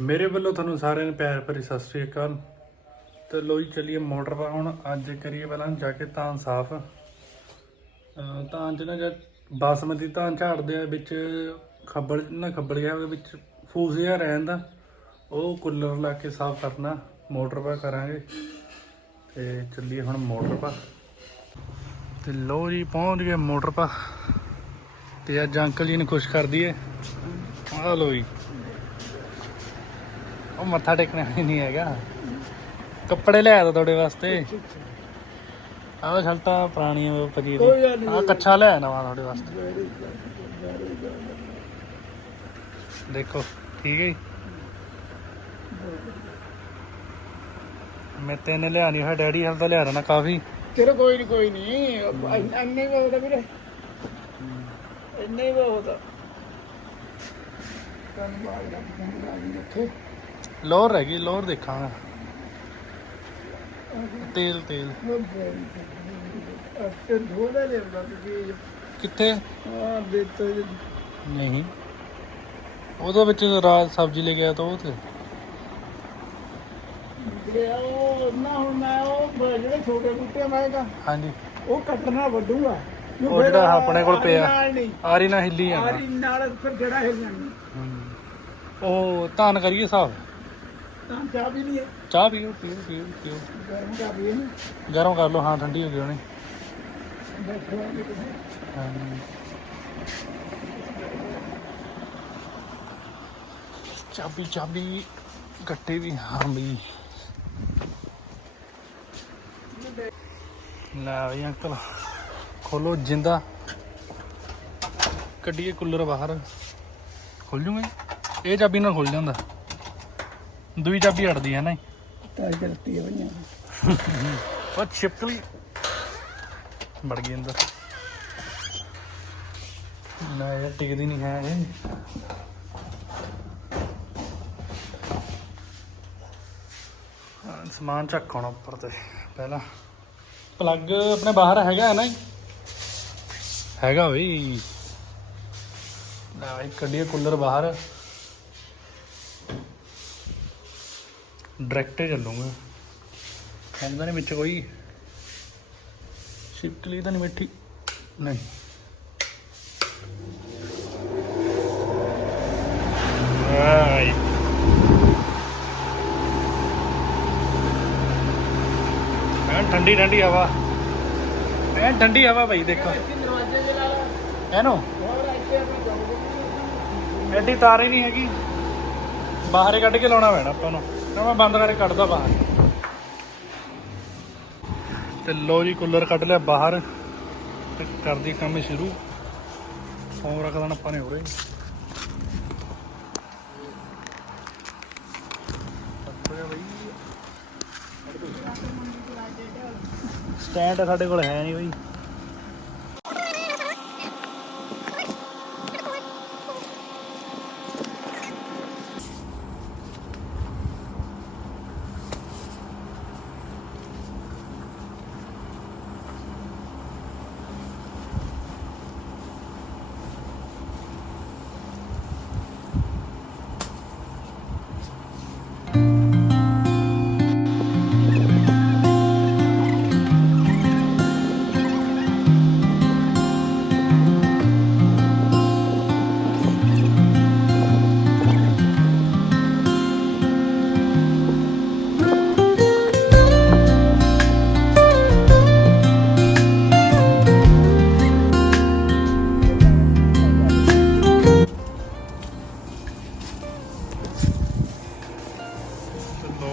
ਮੇਰੇ ਵੱਲੋਂ ਤੁਹਾਨੂੰ ਸਾਰਿਆਂ ਨੂੰ ਪਿਆਰ ਭਰੀ ਸਤਿ ਸ੍ਰੀ ਅਕਾਲ। ਤੇ ਲੋਈ ਚੱਲੀਏ ਮੋਟਰ ਪਾ ਹੁਣ ਅੱਜ ਕਰੀਏ ਪਹਿਲਾਂ ਜਾ ਕੇ ਤਾਂ ਸਾਫ਼। ਤਾਂ ਚ ਨਾ ਜਦ ਬਾਸਮਤੀ ਤਾਂ ਝਾੜਦੇ ਆ, ਵਿੱਚ ਖੱਬਲ ਨਾ ਖੱਬਲ ਗਿਆ ਉਹਦੇ ਵਿੱਚ ਫੂਸ ਜਿਹਾ ਰਹਿੰਦਾ ਉਹ ਕੁੱਲਰ ਲਾ ਕੇ ਸਾਫ਼ ਕਰਨਾ, ਮੋਟਰ ਪਾ ਕਰਾਂਗੇ। ਤੇ ਚੱਲੀਏ ਹੁਣ ਮੋਟਰ ਪਾ। ਤੇ ਲੋ ਜੀ, ਪਹੁੰਚ ਗਏ ਮੋਟਰ ਪਾ। ਤੇ ਅੱਜ ਅੰਕਲ ਜੀ ਨੂੰ ਖੁਸ਼ ਕਰ ਦਈਏ। ਆ ਲੋ ਜੀ। ਉਹ ਮੱਥਾ ਟੇਕਣਾ ਨਹੀਂ ਹੈਗਾ। ਕੱਪੜੇ ਲਿਆ ਤਾ ਤੁਹਾਡੇ ਵਾਸਤੇ। ਆਹ ਛਲਤਾ ਪੁਰਾਣੀਆਂ ਉਹ ਪਜੀ ਕੋਈ ਗੱਲ ਦੀ ਨਹੀਂ। ਆਹ ਕੱਛਾ ਲਿਆ ਨਵਾਂ ਤੁਹਾਡੇ ਵਾਸਤੇ। ਦੇਖੋ ਠੀਕ ਹੈ ਜੀ। ਮੈਂ ਤੈਨੇ ਲਿਆ ਨਹੀਂ ਹੋਇਆ ਡੈਡੀ ਹਾਲ ਤਾਂ ਲਿਆ ਦੇਣਾ ਕਾਫੀ। ਤੇਰੇ ਕੋਈ ਨਹੀਂ ਕੋਈ ਨਹੀਂ ਇੰਨੇ ਹੀ ਬਹੁਤ ਆ ਵੀਰੇ। ਇੰਨੇ ਹੀ ਬਹੁਤ ਆ। ਕੰਨ ਬਾਗ ਦਾ ਕੰਨ ਬਾਗ ਰੱਖੋ ਲੋਰ ਰਹਿ ਗਈ ਲੋਰ ਦੇਖਾਂਗਾ। ਤੇਲ ਤੇਲ। ਤੇ ਧੋਦਾ ਲੈ ਬਣਾ ਤੁਸੀਂ ਕਿੱਥੇ? ਆ ਨਹੀਂ। ਉਹਦੇ ਵਿੱਚ ਰਾਤ ਸਬਜ਼ੀ ਲੈ ਗਿਆ ਤਾਂ ਉਹ ਤੇ। ਜਿਹੜੇ ਉਹ ਨਾ ਹੁਣ ਮੈਂ ਉਹ ਬ- ਜਿਹੜੇ ਛੋਟੇ ਬੂਟੇ ਮਾਏਗਾ ਹਾਂਜੀ। ਉਹ ਕੱਟਣਾ ਵੱਡੂਗਾ। ਉਹ ਜਿਹੜਾ ਆਪਣੇ ਕੋਲ ਪਿਆ। ਨਾਲ ਆਰੀ ਨਾ ਹਿੱਲੀ ਜਾਣਾ ਆਰੀ ਨਾਲ ਫਿਰ ਜੜਾ ਹਿਲ ਹਮ। ਉਹ ਧਾਨ ਕਰੀਏ ਹਿਸਾਬ ਚਾਹ ਵੀ ਨਹੀਂ ਹੈ ਚਾਹ ਪੀਓ ਪੀਓ ਪੀਓ ਪੀਓ। ਗਰਮ ਕਰ ਗਰਮ ਲਓ ਹਾਂ ਠੰਡੀ ਹੋ ਗਈ ਹੋਣੀ। ਬੈਠੋ ਆਂਗੇ ਤੁਸੀਂ ਹਾਂਜੀ। ਚਾਬੀ ਚਾਬੀ ਗੱਟੇ ਵੀ ਹਾਂ ਬਈ ਲੈ ਬਈ ਅੰਕਲ ਖੋਲੋ ਜਿੰਦਾ। ਕੱਢੀਏ ਕੂਲਰ ਬਾਹਰ। ਖੁੱਲ ਜੂਗੇ? ਇਹ ਚਾਬੀ ਨਾਲ ਖੁੱਲ ਜਾਂਦਾ। ਦੂਈ ਚਾਬੀ ਅੜਦੀ ਹੈ ਨਾ ਤਾਂ ਕਰਤੀ ਹੈ ਬਈਆਂ। ਉਹ ਛਿਪਕਲੀ। ਵੜ ਗਈ ਅੰਦਰ। ਨਾ ਇਹ ਟਿਕਦੀ ਨਹੀਂ ਹੈ ਇਹ। ਹਾਂ, ਸਮਾਨ ਚੱਕਾਉਣਾ ਉੱਪਰ ਤੇ ਪਹਿਲਾਂ। ਪਲੱਗ ਆਪਣੇ ਬਾਹਰ ਹੈਗਾ ਹੈ ਨਾ ਜੀ? ਹੈਗਾ ਬਈ। ਨਾ ਬਈ ਕੱਢੀਏ ਕੂਲਰ ਬਾਹਰ। ਡਾਇਰੈਕਟ ਚੱਲੂਗਾ। ਕਹਿੰਦਾ ਨੇ ਵਿੱਚ ਕੋਈ। ਛਿਪਕਲੀ ਤਾਂ ਨਹੀਂ ਬੈਠੀ ਨਹੀਂ। ਆਈ ਐਨ ਠੰਡੀ ਠੰਡੀ ਹਵਾ। ਐਨ ਠੰਡੀ ਹਵਾ ਭਾਈ ਦੇਖੋ। ਦਰਵਾਜ਼ੇ ਐਡੀ ਤਾਰ ਹੀ ਨਹੀਂ ਹੈਗੀ। ਬਾਹਰ ਕੱਢ ਕੇ ਲਾਉਣਾ ਪੈਣਾ ਆਪਾਂ ਨੂੰ। ਤਾਂ ਮੈਂ ਬੰਦ ਕਰਕੇ ਕੱਢਦਾ ਬਾਹਰ। ਤੇ ਲੋ ਜੀ, ਕੂਲਰ ਕੱਢ ਲਿਆ ਬਾਹਰ ਤੇ ਕਰਦੀ ਕੰਮ ਸ਼ੁਰੂ। ਫੋਨ ਰੱਖ ਦੇਣਾ ਆਪਾਂ ਨੇ ਉਰੇ। ਸਟੈਂਡ ਸਾਡੇ ਕੋਲ ਹੈ ਨਹੀਂ ਬਈ।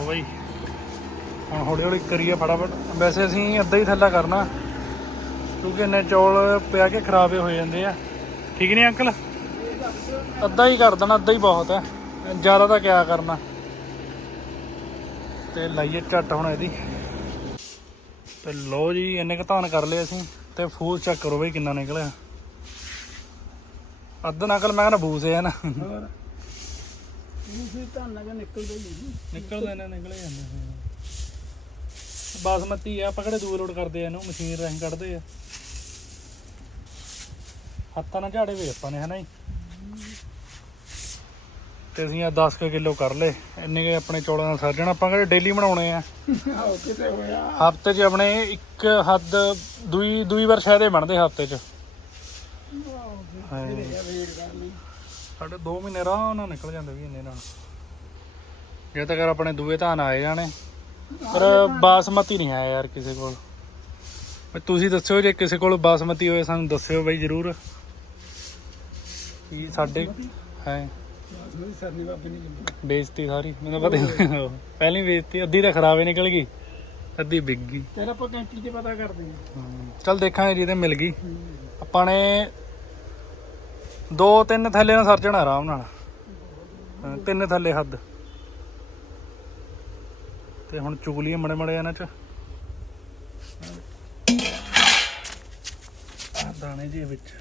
ਬਈ। ਹੁਣ ਹੌਲੀ ਹੌਲੀ ਕਰੀਏ ਫਟਾਫਟ। ਵੈਸੇ ਅਸੀਂ ਅੱਧਾ ਹੀ ਥੱਲਾ ਕਰਨਾ, ਕਿਉਂਕਿ ਇੰਨੇ ਚੌਲ ਪਿਆ ਕੇ ਖਰਾਬੇ ਹੋ ਜਾਂਦੇ ਆ। ਠੀਕ ਨਹੀਂ ਅੰਕਲ? ਅੱਧਾ ਹੀ ਕਰ ਦੇਣਾ, ਅੱਧਾ ਹੀ ਬਹੁਤ ਹੈ। ਜ਼ਿਆਦਾ ਤਾਂ ਕਿਆ ਕਰਨਾ। ਤੇ ਲਾਈਏ ਝੱਟ ਹੁਣ ਇਹਦੀ। ਤੇ ਲੋ ਜੀ, ਇੰਨੇ ਕੁ ਧਾਨ ਕਰ ਲਏ ਅਸੀਂ। ਤੇ ਫੂਸ ਚੈੱਕ ਕਰੋ ਬਈ ਕਿੰਨਾ ਨਿਕਲਿਆ। ਅੱਧ ਨਕਲ ਮੈਂ ਕਹਿੰਦਾ ਫੂਸ ਹੈ ਨਾ। ਹੋਰ ਤੁਸੀਂ ਤਾਂ ਨਗਾ ਨਿਕਲਦੇ ਹੀ ਨਹੀਂ। ਨਿਕਲਦੇ ਨੇ ਨਿਕਲੇ ਜਾਂਦੇ ਨੇ ਬਾਸਮਤੀ ਆ ਆਪਾਂ ਕਿਹੜੇ ਦੂਰ ਲੋਡ ਕਰਦੇ ਆ ਇਹਨੂੰ? ਮਸ਼ੀਨ ਰਾਹੀਂ ਕੱਢਦੇ ਆ। ਹੱਥਾਂ ਨਾਲ ਝਾੜੇ ਵੇ ਆਪਾਂ ਨੇ ਹਨਾ ਜੀ? ਤੇ ਅਸੀਂ ਆ 10 ਕਿਲੋ ਕਰ ਲਏ। ਇੰਨੇ ਕੇ ਆਪਣੇ ਚੌਲਾਂ ਦਾ ਸਰ ਜਾਣਾ। ਆਪਾਂ ਕਿਹੜੇ ਡੇਲੀ ਬਣਾਉਣੇ ਆ? ਆਹ ਕਿਤੇ ਹੋਇਆ। ਹਫ਼ਤੇ 'ਚ ਆਪਣੇ ਇੱਕ ਹੱਦ ਦੂਈ ਦੂਈ ਵਾਰ ਸ਼ਾਇਦ ਇਹ ਬਣਦੇ ਹਫ਼ਤੇ 'ਚ। ਹਾਂ। ਵੇਟ ਕਰ ਲਈ ਸਾਡੇ 2 ਮਹੀਨੇ ਆਰਾਮ ਨਾਲ ਨਿਕਲ ਜਾਂਦੇ ਵੀ ਇੰਨੇ ਨਾਲ। ਜੇ ਤੱਕ ਆਪਣੇ ਦੂਏ ਧਾਨ ਆਏ ਜਾਣੇ ਪਰ ਬਾਸਮਤੀ ਨਹੀਂ ਆਇਆ ਯਾਰ ਕਿਸੇ ਕੋਲ। ਤੁਸੀਂ ਦੱਸਿਓ ਜੇ ਕਿਸੇ ਕੋਲ ਬਾਸਮਤੀ ਹੋਵੇ ਸਾਨੂੰ ਦੱਸਿਓ ਬਈ ਜਰੂਰ। ਕੀ ਸਾਡੇ ਹੈ? ਬੇਇੱਜ਼ਤੀ ਸਾਰੀ ਮੈਨੂੰ ਪਤਾ। ਪਹਿਲੀ ਬੇਇੱਜ਼ਤੀ ਅੱਧੀ ਤਾਂ ਖਰਾਬ ਹੀ ਨਿਕਲ ਗਈ ਅੱਧੀ ਵਿਕ ਗਈ। ਤੇਰਾ ਆਪਾਂ ਕੈਂਟੀ 'ਚ ਪਤਾ ਕਰਦੇ ਹਾਂ। ਚਲ ਦੇਖਾਂਗੇ ਜਿਹਦੇ ਮਿਲ ਗਈ। ਆਪਾਂ ਨੇ ਦੋ ਤਿੰਨ ਥੱਲੇ ਨਾਲ ਸਰ ਜਾਣਾ ਆਰਾਮ ਨਾਲ। ਹਾਂ, ਤਿੰਨ ਥੱਲੇ ਹੱਦ। ਤੇ ਹੁਣ ਚੁਗਲੀਆਂ ਮੜੇ ਮੜੇ ਇਹਨਾਂ ਚ। ਆਹ ਦਾਣੇ ਜੀ ਵਿੱਚ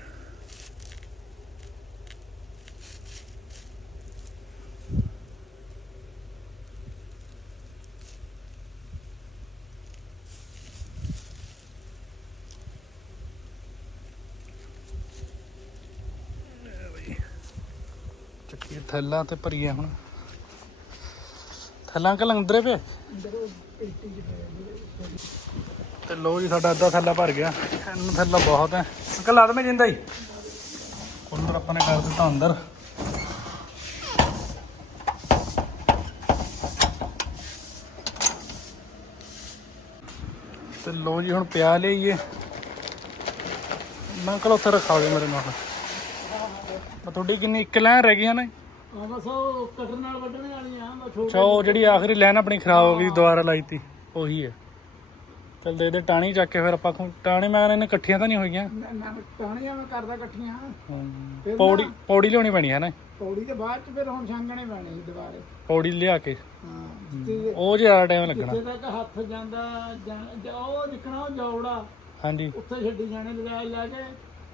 ਚੱਕੀ ਥੈਲਾ ਤੇ ਭਰੀਏ ਹੁਣ। ਥੈਲਾਂ ਕਿ ਲੰਗਦਰੇ ਪਏ? ਅੰਦਰ ਤੇ ਲੋ ਜੀ, ਸਾਡਾ ਅੱਧਾ ਥੈਲਾ ਭਰ ਗਿਆ। ਇਹਨੂੰ ਥੈਲਾ ਬਹੁਤ ਹੈ। ਅੰਕਲ, ਲਾ ਦਵੇਂ ਜਿੰਦਾ ਹੀ। ਕੁੱਲਰ ਆਪਾਂ ਨੇ ਕਰ ਦਿੱਤਾ ਅੰਦਰ। ਤੇ ਲੋ ਜੀ, ਹੁਣ ਪਿਆ ਲਈਏ। ਮੈਂ ਅੰਕਲ ਉੱਥੇ ਰਖਾ ਦਿਓ ਮੇਰੇ ਨਾਲ। ਤੁਹਾਡੀ ਕਿੰਨੀ ਇੱਕ ਲੈਣ ਰਹਿ ਗਈ ਗਈਆਂ ਨਾ। ਆ ਬਸ ਉਹ ਕਟਰ ਨਾਲ ਵੱਢਣ ਵਾਲੀਆਂ ਬਸ ਛੋਟੇ ਅੱਛਾ ਉਹ ਜਿਹੜੀ ਆਖਰੀ ਲਾਈਨ ਆਪਣੀ ਖਰਾਬ ਹੋ ਗਈ ਦੁਬਾਰਾ ਲਾਈ ਤੀ ਉਹੀ ਹੈ। ਚਲ ਦੇ ਦੇ ਟਾਣੀ ਚੱਕ ਕੇ ਫਿਰ ਆਪਾਂ ਖੂ- ਟਾਣੀ ਮੈਂ ਇਹਨੇ ਇਕੱਠੀਆਂ ਤਾਂ ਨਹੀਂ ਹੋਈਆਂ। ਨਾ- ਨਾ ਟਾਣੀਆਂ ਮੈਂ ਕਰਦਾ ਇਕੱਠੀਆਂ। ਫਿਰ ਪੌੜੀ ਨਾ, ਪੌੜੀ ਲਿਆਉਣੀ ਪੈਣੀ ਹੈ ਨਾ? ਪੌੜੀ ਦੇ ਬਾਅਦ ਚ ਫਿਰ ਹੁਣ ਛਾਂਗਣੇ ਪੈਣੇ ਸੀ ਦੁਬਾਰੇ। ਪੌੜੀ ਲਿਆ ਕੇ। ਹਾਂ ਉਹ ਜ਼ਿਆਦਾ ਟਾਈਮ ਲੱਗਣਾ। ਜਿੱਥੇ ਤੱਕ ਹੱਥ ਜਾਂਦਾ ਜਾਂ- ਜਾਂ ਉਹ ਨਿਕਣਾ ਉਹ ਜੌੜਾ। ਹਾਂਜੀ। ਉੱਥੇ ਛੱਡੀ ਜਾਣੇ ਲਗਾ ਲਾ ਕੇ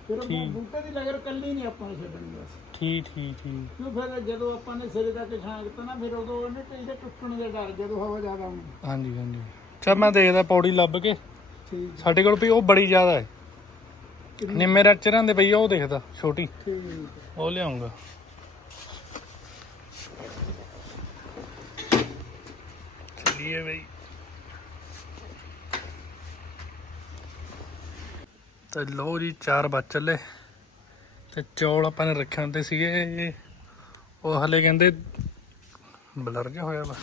ਫਿਰ ਉਹ ਠੀਕ। ਬੂਟੇ ਦੀ ਲਗਰ ਕੱਲੀ ਨਹੀਂ ਆਪਾਂ ਨੇ ਛੱਡਣੀ ਬਸ। ਠੀਕ ਠੀਕ ਠੀਕ। ਕਿਉਂ ਫਿਰ ਜਦੋਂ ਆਪਾਂ ਨੇ ਸਿਰੇ ਤੱਕ ਛਾਂਗਤਾ ਨਾ ਫਿਰ ਉਦੋਂ ਉਹਨੇ ਟੀਸ਼ੇ ਟੁੱਟਣ ਦਾ ਡਰ ਜਦੋਂ ਹਵਾ ਜ਼ਿਆਦਾ ਆਉਣੀ ਹਾਂਜੀ ਹਾਂਜੀ। ਚਲ ਮੈਂ ਦੇਖਦਾ ਪੌੜੀ ਲੱਭ ਕੇ। ਠੀਕ। ਸਾਡੇ ਕੋਲ ਵੀ ਉਹ ਬੜੀ ਜ਼ਿਆਦਾ ਹੈ। ਨਿੰਮੇ ਰਚਰਾਂ ਦੇ ਪਈ ਆ, ਉਹ ਦੇਖਦਾ ਛੋਟੀ। ਠੀਕ। ਉਹ ਲਿਆਉਂਗਾ। ਚਲਿਏ ਬਈ। ਤੇ ਲੋ ਜੀ, ਚਾਰ ਬਚ ਚੱਲੇ। ਤੇ ਚੌਲ ਆਪਾਂ ਨੇ ਰੱਖੇ ਹੁੰਦੇ ਸੀਗੇ। ਉਹ ਹਲੇ ਕਹਿੰਦੇ ਬਲਰ ਜਿਹਾ ਹੋਇਆ ਵਾ।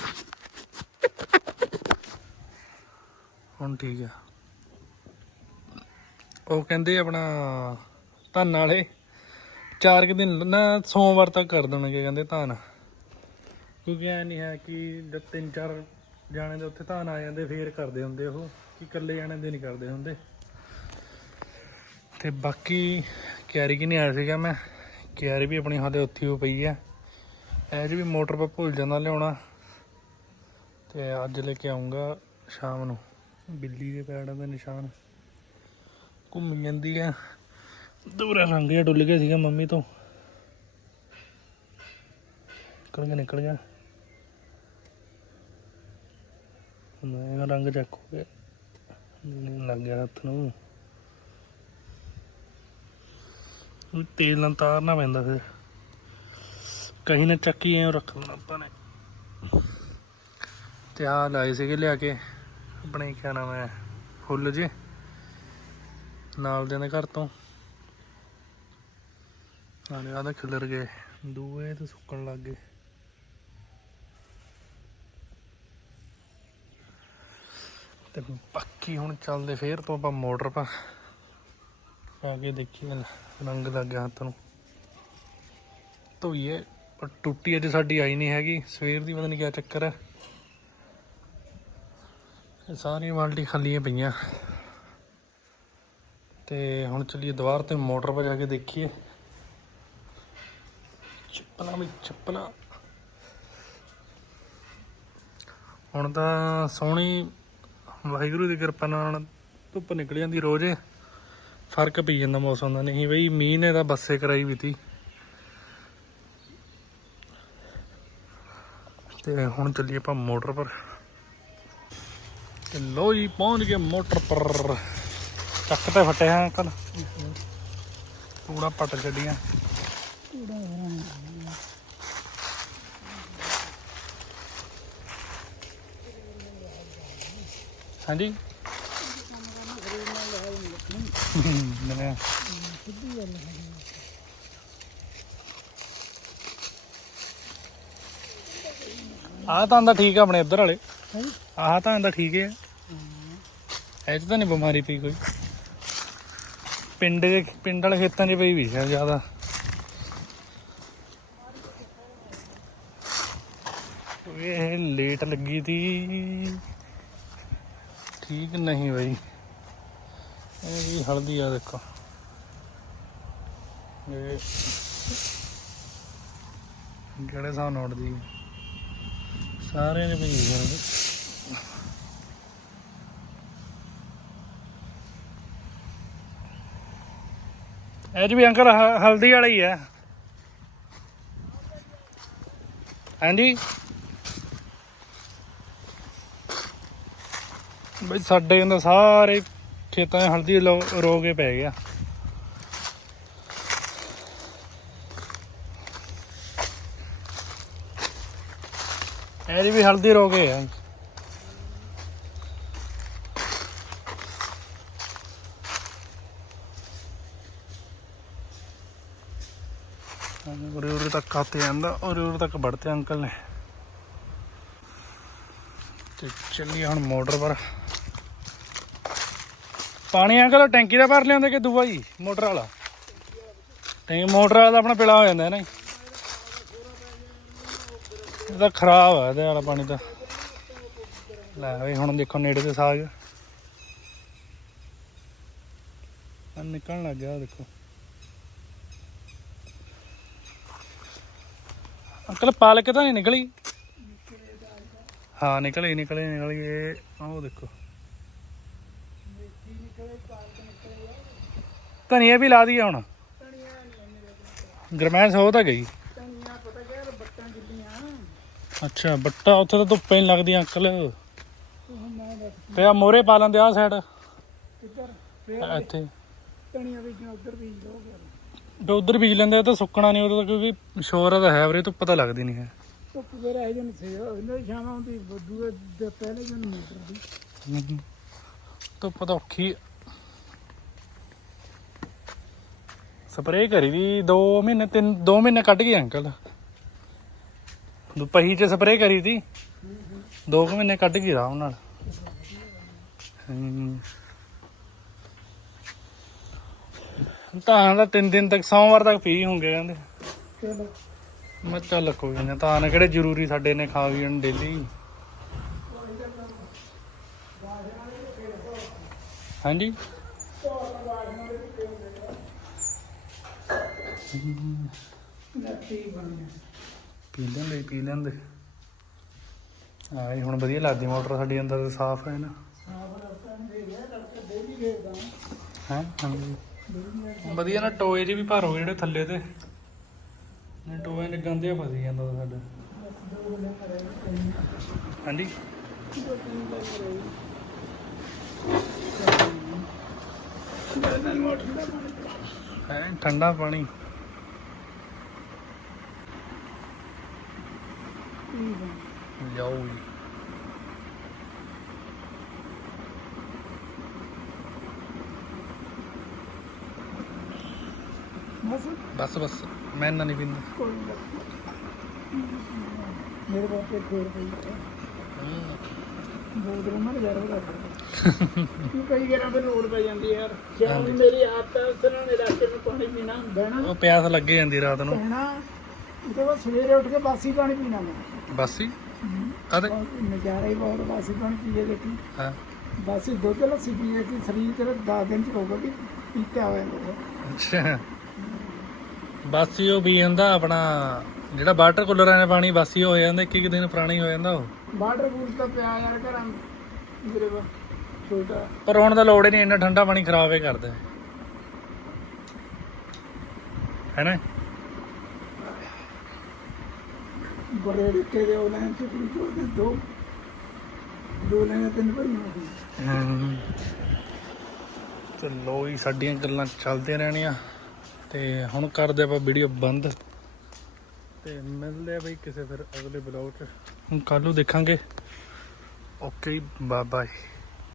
ਹੁਣ ਠੀਕ ਆ। ਉਹ ਕਹਿੰਦੇ ਆਪਣਾ ਧਨ ਵਾਲੇ। ਚਾਰ ਕੁ ਦਿਨ, ਨਾ ਸੋਮਵਾਰ ਤੱਕ ਕਰ ਦੇਣਗੇ ਕਹਿੰਦੇ ਧਾਨ। ਕਿਉਂਕਿ ਐ ਨਹੀਂ ਹੈ ਕਿ ਜਦ ਤਿੰਨ ਚਾਰ ਜਾਣੇ ਦੇ ਉੱਥੇ ਧਾਨ ਆ ਜਾਂਦੇ, ਫੇਰ ਕਰਦੇ ਹੁੰਦੇ ਉਹ। ਕਿ ਇਕੱਲੇ ਜਾਣੇ ਦੇ ਨਹੀਂ ਕਰਦੇ ਹੁੰਦੇ। ਤੇ ਬਾਕੀ ਕਿਆਰੀ ਕਿ ਨਹੀਂ ਆਇਆ ਸੀਗਾ ਮੈਂ। ਕਿਆਰੀ ਵੀ ਆਪਣੀ ਹਾਲੇ ਉੱਥੇ ਹੋ ਪਈ ਆ। ਐਜ ਵੀ ਮੋਟਰ 'ਤੇ ਭੁੱਲ ਜਾਂਦਾ ਲਿਆਉਣਾ। ਤੇ ਅੱਜ ਲੈ ਕੇ ਆਉਂਗਾ ਸ਼ਾਮ ਨੂੰ। ਬਿੱਲੀ ਦੇ ਪੈੜਾਂ ਦੇ ਨਿਸ਼ਾਨ। ਘੁੰਮ ਜਾਂਦੀ ਆ। ਦੂਰਾ ਰੰਗ ਜਿਹਾ ਡੁੱਲ ਗਿਆ ਸੀਗਾ ਮੰਮੀ ਤੋਂ। ਨਿਕਲ ਗਿਆ ਨਿਕਲ ਗਿਆ। ਮੈਂ ਰੰਗ ਚੱਕ ਹੋ ਗਿਆ। ਲੱਗ ਗਿਆ ਹੱਥ ਨੂੰ। ਉਹ ਤੇਲ ਨਾਲ ਤਾਰਨਾ ਪੈਂਦਾ ਫਿਰ। ਕਹੀਂ ਨਾ ਚੱਕੀ ਐ ਰੱਖ ਲੈਣਾ ਆਪਾਂ ਨੇ। ਤੇ ਆ ਲਾਏ ਸੀਗੇ ਲਿਆ ਕੇ। ਆਪਣੇ ਕਿਆ ਨਾਮ ਹੈ, ਫੁੱਲ ਜੇ। ਨਾਲ ਦੇ ਨੇ ਘਰ ਤੋਂ। ਨਾਲੇ ਆਹ ਤਾਂ ਖਿਲਰ ਗਏ। ਦੂਏ ਤੇ ਸੁੱਕਣ ਲੱਗ ਗਏ। ਤੇ ਬਾਕੀ ਹੁਣ ਚੱਲਦੇ ਫੇਰ ਤੋਂ ਆਪਾਂ ਮੋਟਰ ਪਾ ਆ ਕੇ ਦੇਖੀਏ ਰੰਗ ਲੱਗ ਗਿਆ ਹੱਥ ਨੂੰ। ਧੋਈਏ, ਪਰ ਟੁੱਟੀ ਅੱਜ ਸਾਡੀ ਆਈ ਨਹੀਂ ਹੈਗੀ। ਸਵੇਰ ਦੀ ਪਤਾ ਨਹੀਂ ਕਿਆ ਚੱਕਰ ਹੈ। ਇਹ ਸਾਰੀਆਂ ਬਾਲਟੀ ਖਾਲੀਆਂ ਪਈਆਂ। ਤੇ ਹੁਣ ਚੱਲੀਏ ਦੁਬਾਰ ਤੇ ਮੋਟਰ 'ਤੇ ਜਾ ਕੇ ਦੇਖੀਏ। ਚੱਪਲਾਂ ਵੀ ਚੱਪਲਾਂ। ਹੁਣ ਤਾਂ ਸੋਹਣੀ ਵਾਹਿਗੁਰੂ ਦੀ ਕਿਰਪਾ ਨਾਲ ਧੁੱਪ ਨਿਕਲ ਜਾਂਦੀ ਰੋਜ਼। ਫ਼ਰਕ ਪਈ ਜਾਂਦਾ ਮੌਸਮ ਦਾ। ਨਹੀਂ ਬਈ, ਮੀਂਹ ਨੇ ਤਾਂ ਬੱਸੇ ਕਰਾਈ ਵੀ ਤੀ। ਤੇ ਹੁਣ ਚੱਲੀਏ ਆਪਾਂ ਮੋਟਰ ਪਰ। ਲੋ ਜੀ, ਪਹੁੰਚ ਗਏ ਮੋਟਰ ਪਰ। ਚੱਕ ਤੇ ਫਟੇ ਹਾਂ ਕੱਲ। ਪੂਰਾ ਪੱਟ ਛੱਡੀਆਂ। ਹਾਂਜੀ। ਆਹ ਤਾਂ ਆਂਦਾ ਠੀਕ ਆ ਆਪਣੇ ਇੱਧਰ ਵਾਲੇ। ਆਹ ਤਾਂ ਆਂਦਾ ਠੀਕ ਹੈ ਇਹ ਤਾਂ ਨਹੀਂ ਬਿਮਾਰੀ ਪਈ ਕੋਈ। ਪਿੰਡ ਦੇ ਪਿੰਡ ਵਾਲੇ ਖੇਤਾਂ 'ਚ ਪਈ ਵੀ ਹੈ ਜ਼ਿਆਦਾ। ਇਹ ਲੇਟ ਲੱਗੀ ਤੀ। ਠੀਕ ਨਹੀਂ ਬਈ। ਇਹ ਵੀ ਹਲਦੀ ਆ ਦੇਖੋ। ਇਹ ਕਿਹੜੇ ਹਿਸਾਬ ਨਾਲ ਉੱਡਦੀ ਨੇ ਪਈ ਕਰਦੇ ਇਹ ਜੀ ਵੀ ਅੰਕਲ ਹਲਦੀ ਵਾਲਾ ਹੀ ਹੈ। ਹਾਂਜੀ? ਬਈ ਸਾਡੇ ਅੰਦਰ ਸਾਰੇ ਖੇਤਾਂ 'ਚ ਹਲਦੀ ਲੋ- ਰੋ ਕੇ ਪੈ ਗਿਆ। ਐਰੀ ਵੀ ਹਲਦੀ ਰੋ ਕੇ ਆ ਉਰੇ ਉਰੇ ਤੱਕ ਆਤੇ ਜਾਂਦਾ ਉਰੇ ਉਰੇ ਤੱਕ ਵੜਤੇ ਅੰਕਲ ਨੇ। ਤੇ ਚੱਲੀ ਹੁਣ ਮੋਟਰ ਪਰ। ਪਾਣੀ ਅੰਕਲ ਟੈਂਕੀ ਦਾ ਭਰ ਲਿਆਉਂਦੇ ਕਿ ਦੂਆ ਜੀ? ਮੋਟਰ ਵਾਲਾ? ਟੈਂਕ ਮੋਟਰ ਵਾਲਾ ਤਾਂ ਆਪਣਾ ਪਿਲਾ ਹੋ ਜਾਂਦਾ ਹੈ ਨਾ ਜੀ। ਇਹ ਤਾਂ ਖਰਾਬ ਹੈ ਇਹਦੇ ਵਾਲਾ ਪਾਣੀ ਤਾਂ। ਲੈ ਵੀ ਹੁਣ ਦੇਖੋ ਨੇੜੇ ਤੇ ਸਾਗ। ਆ ਨਿਕਲਣ ਲੱਗ ਗਿਆ, ਆਹ ਦੇਖੋ। ਅੰਕਲ, ਪਾਲਕ ਤਾਂ ਨਹੀਂ ਨਿਕਲੀ? ਹਾਂ, ਨਿਕਲੀ ਨਿਕਲੀ ਨਿਕਲੀ। ਉਹ ਦੇਖੋ। ਧਨੀਆ ਵੀ ਲਾ ਦਈਏ ਹੁਣ। ਗਰਮੈਸ਼ ਹੋ ਤਾਂ ਗਈ। ਪਤਾ ਬੱਟਾਂ ਅੱਛਾ ਬੱਟਾ ਉੱਥੇ ਤਾਂ ਧੁੱਪੇ ਨਹੀਂ ਲੱਗਦੀ ਅੰਕਲ। ਤੇ ਆ ਮੋਰੇ ਪਾ ਲੈਂਦੇ ਆ ਸਾਈਡ ਫੇਰ ਇੱਥੇ। ਉਧਰ ਤੇ ਉਧਰ ਬੀਜ ਲੈਂਦੇ ਆ ਤਾਂ ਸੁੱਕਣਾ ਨਹੀਂ ਉਹਦਾ ਕਿਉਂਕਿ ਸ਼ੋਰ ਦਾ ਹੈ ਵੀਰੇ ਧੁੱਪ ਤਾਂ ਲੱਗਦੀ ਨਹੀਂ ਹੈ। ਧੁੱਪ ਵੇਰ ਆਏ ਜਨ ਸੇ ਉਹਨਾਂ ਦੀ ਸ਼ਾਮ ਆਉਂਦੀ ਦੂਏ ਦੇ ਪਹਿਲੇ ਜਨ ਮੀਟਰ ਦੀ ਧੁੱਪ ਤਾਂ ਔਖੀ ਸਪਰੇਅ ਕਰੀ ਵੀ 2 ਮਹੀਨੇ 3 2 ਮਹੀਨੇ ਕੱਢ ਗਏ ਅੰਕਲ। ਦੁਪਹੀ ਚ ਸਪਰੇਅ ਕਰੀ ਤੀ 2 ਮਹੀਨੇ ਕੱਢ ਗਈ ਆਰਾਮ ਨਾਲ। ਤਾਂ ਦਾ 3 ਦਿਨ ਤੱਕ ਸੋਮਵਾਰ ਤੱਕ ਪੀ ਹੋਣਗੇ ਕਹਿੰਦੇ। ਮੈਂ ਚੱਲ ਕੋਈ ਨਾ ਤਾਂ ਕਿਹੜੇ ਜ਼ਰੂਰੀ ਸਾਡੇ ਨੇ ਖਾ ਵੀ ਡੇਲੀ ਹਾਂਜੀ। ਨੱਤੀ ਬਣ ਗਿਆ ਪੀ ਲੈਂਦੇ ਪੀ ਲੈਂਦੇ। ਜੀ ਹੁਣ ਵਧੀਆ ਲੱਗਦੀ ਮੋਟਰ ਸਾਡੀ ਅੰਦਰ ਸਾਫ਼ ਹੈ ਨਾ। ਸਾਫ਼ ਰਸਤਾ ਨਹੀਂ ਦੇ ਵੀ ਹੈ। ਹਾਂਜੀ। ਵਧੀਆ ਨਾ ਟੋਏ ਜੀ ਵੀ ਭਰ ਹੋ ਗਏ ਜਿਹੜੇ ਥੱਲੇ ਤੇ। ਨੇ ਟੋਏ ਨੇ ਗੰਦੇ ਫਸੀ ਜਾਂਦਾ ਤਾ ਸਾਡਾ। ਹਾਂਜੀ। ਹੈ ਠੰਡਾ ਪਾਣੀ। ਜਾਓ ਜੀ ਬਸ। ਬਸ ਬਸ। ਮੈਂ ਇੰਨਾ ਨਹੀਂ ਪੀਂਦਾ। ਕੋਈ ਨੀ। ਮੇਰੇ ਕੋਲ ਤੇ ਖੇਰ ਪਈ ਹੈ। ਬੋਤਲ ਮਰ ਜਾ ਰਿਹਾ ਤੂੰ ਕਈ ਗਰਾਂ ਤੇ ਲੋੜ ਪੈ ਜਾਂਦੀ ਹੈ ਯਾਰ। ਨੂੰ ਮੇਰੀ ਆਦਤ ਹੈ ਸਰਾਂ ਨੇ ਰਸਤੇ ਨੂੰ ਪਾਣੀ ਪੀਣਾ ਬਹਿਣਾ ਉਹ ਪਿਆਸ ਲੱਗੇ ਜਾਂਦੀ ਰਾਤ ਨੂੰ। ਬਹਿਣਾ ਉਹਦੇ ਬਾਅਦ ਸਵੇਰੇ ਉੱਠ ਕੇ ਬਾਸੀ ਪਾਣੀ ਪੀਣਾ ਮੈਂ। ਬਸ? ਕਦੇ ਬਹੁਤ ਨਜ਼ਾਰਾ ਹੀ ਬਹੁਤ ਬਾਸੀ ਪਾਣੀ ਪੀਏ ਦੇਖੀ। ਹਾਂ। ਬਾਸੀ ਦੁੱਧ ਲੱਸੀ ਪੀਏ ਕਿ ਸਰੀਰ ਤੇਰਾ 10 ਦਿਨ ਚ ਹੋਊਗਾ ਵੀ ਪੀਤਾ ਹੋਇਆ ਹੁੰਦਾ ਅੱਛਾ। ਬਾਸੀ ਉਹ ਵੀ ਜਾਂਦਾ ਆਪਣਾ ਜਿਹੜਾ ਵਾਟਰ ਕੂਲਰਾਂ ਨੇ ਪਾਣੀ ਬਾਸੀ ਹੋ ਜਾਂਦਾ ਇੱਕ ਇੱਕ ਦਿਨ ਪੁਰਾਣਾ ਹੀ ਹੋ ਜਾਂਦਾ ਉਹ। ਵਾਟਰ ਕੂਲਰ ਤਾਂ ਪਿਆ ਯਾਰ ਘਰਾਂ ਮੇਰੇ ਕੋਲ ਛੋਟਾ। ਪਰ ਹੁਣ ਤਾਂ ਲੋੜ ਹੀ ਨਹੀਂ ਇੰਨਾ ਠੰਡਾ ਪਾਣੀ ਖਰਾਬ ਹੀ ਕਰਦਾ। ਹੈ ਨਾ? ਬੜੇ ਰਿੱਕੇ ਦੇ ਉਹਨਾਂ ਚ ਕੁੜੀ ਚੋਦੇ ਦੋ ਦੋ। ਲੈਣੇ ਤਿੰਨ ਭਰੀਆਂ ਹੋਈਆਂ ਤੇ ਲੋ ਹੀ ਸਾਡੀਆਂ ਗੱਲਾਂ ਚੱਲਦੀਆਂ ਰਹਿਣੀਆਂ। ਤੇ ਹੁਣ ਕਰਦੇ ਆਪਾਂ ਵੀਡੀਓ ਬੰਦ। ਤੇ ਮਿਲਦੇ ਆ ਬਈ ਕਿਸੇ ਫਿਰ ਅਗਲੇ ਬਲੌਗ 'ਚ। ਹੁਣ ਕੱਲ ਨੂੰ ਦੇਖਾਂਗੇ। Okay bye bye